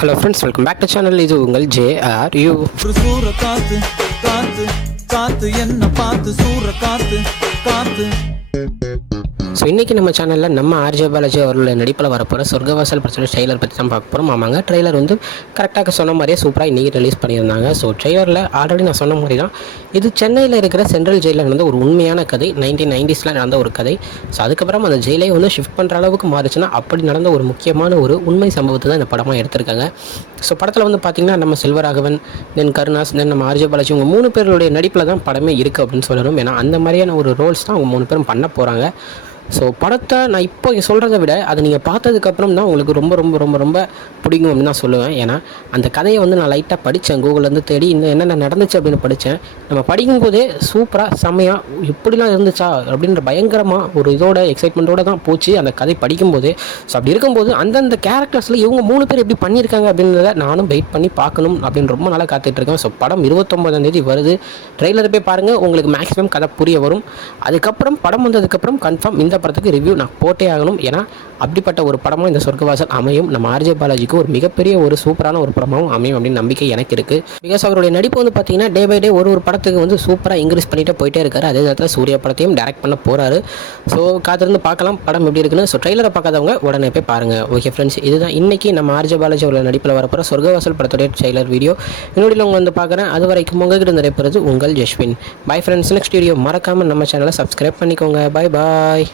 Hello friends, welcome back to channel. இது உங்கள் JRU. ஒரு சூற காத்து காத்து காத்து என்ன பார்த்து சூற காத்து காத்து. ஸோ இன்றைக்கி நம்ம சேனலில் நம்ம ஆர்ஜே பாலாஜி அவர்களோட நடிப்பில் வரப்போகிற சொர்க்கவாசல் படத்தோட ட்ரெய்லர் பற்றி தான் பார்க்க போகிறோம். ஆமாங்க, ட்ரெய்லர் வந்து கரெக்டாக சொன்ன மாதிரியே சூப்பராக இன்றைக்கி ரிலீஸ் பண்ணியிருந்தாங்க. ஸோ ட்ரெய்லரில் ஆல்ரெடி நான் சொன்ன மாதிரி தான் இது சென்னையில் இருக்கிற சென்ட்ரல் ஜெயிலில் நடந்த ஒரு உண்மையான கதை, 1990s நடந்த ஒரு கதை. ஸோ அதுக்கப்புறம் அந்த ஜெயிலை வந்து ஷிஃப்ட் பண்ணுற அளவுக்கு மாறுச்சுன்னா அப்படி நடந்த ஒரு முக்கியமான ஒரு உண்மை சம்பவத்தை தான் இந்த படமாக எடுத்திருக்காங்க. ஸோ படத்தில் வந்து பார்த்திங்கன்னா நம்ம செல்வராகவன், தென் கருணாஸ், தென் நம்ம ஆர்ஜே பாலாஜி, இவங்க 3 பேருடைய நடிப்பில் தான் படமே இருக்குது அப்படின்னு சொல்லணும். ஏன்னா அந்த மாதிரியான ஒரு ரோல்ஸ் தான் அவங்க 3 பேரும் பண்ண போகிறாங்க. ஸோ படத்தை நான் இப்போ சொல்கிறத விட அதை நீங்கள் பார்த்ததுக்கப்புறம் தான் உங்களுக்கு ரொம்ப ரொம்ப ரொம்ப ரொம்ப பிடிக்கும் அப்படின்னு நான் சொல்லுவேன். ஏன்னா அந்த கதையை வந்து நான் லைட்டாக படித்தேன், கூகுள்லேருந்து தேடி இந்த என்னென்ன நடந்துச்சு அப்படின்னு படித்தேன். நம்ம படிக்கும்போதே சூப்பராக செம்மையாக இப்படிலாம் இருந்துச்சா அப்படின்ற பயங்கரமாக ஒரு இதோட எக்ஸைட்மெண்ட்டோடு தான் போச்சு அந்த கதை படிக்கும்போதே. ஸோ அப்படி இருக்கும்போது அந்தந்த கேரக்டர்ஸில் இவங்க 3 பேர் எப்படி பண்ணியிருக்காங்க அப்படின்றத நானும் வெயிட் பண்ணி பார்க்கணும் அப்படின்னு ரொம்ப நாளாக காத்துட்ருக்கேன். ஸோ படம் 29ஆம் தேதி வருது. ட்ரெய்லர் போய் பாருங்கள், உங்களுக்கு மேக்ஸிமம் கதை புரிய வரும். அதுக்கப்புறம் படம் வந்ததுக்கப்புறம் கன்ஃபார்ம் இந்த படத்துக்கு ரிவ்யூ நான் போட்டே ஆகணும். ஏன்னா அப்படிப்பட்ட ஒரு படமாக இந்த சொர்க்கவாசல் அமையும். நம்ம ஆர்ஜே பாலாஜிக்கு ஒரு மிகப்பெரிய ஒரு சூப்பரான ஒரு படமாகவும் அமையும் அப்படின்னு நம்பிக்கை எனக்கு இருக்குது. பிகாஸ் அவருடைய நடிப்பு வந்து பார்த்தீங்கன்னா டே பை டே ஒரு படத்துக்கு வந்து சூப்பராக இன்க்ரீஸ் பண்ணிட்டு போயிட்டே இருக்காரு. அதே நேரத்தில் சூர்யா படத்தையும் டைரக்ட் பண்ண போகிறாரு. ஸோ காத்திருந்து பார்க்கலாம் படம் எப்படி இருக்குன்னு. ஸோ ட்ரெய்லரை பார்க்காதவங்க உடனே போய் பாருங்கள். ஓகே ஃப்ரெண்ட்ஸ், இதுதான் இன்றைக்கி நம்ம ஆர்ஜே பாலாஜி அவரோட நடிப்பில் வரப்போகிற சொர்க்கவாசல் படத்துடைய ட்ரெய்லர் வீடியோ. என்னோட உங்க வந்து பார்க்குறேன். அது வரைக்கும் உங்ககிட்ட நிறைய உங்கள் Jaswin. Bye friends, next video மறக்காமல் நம்ம சேனலை சப்ஸ்கிரைப் பண்ணிக்கோங்க. பாய் பாய்.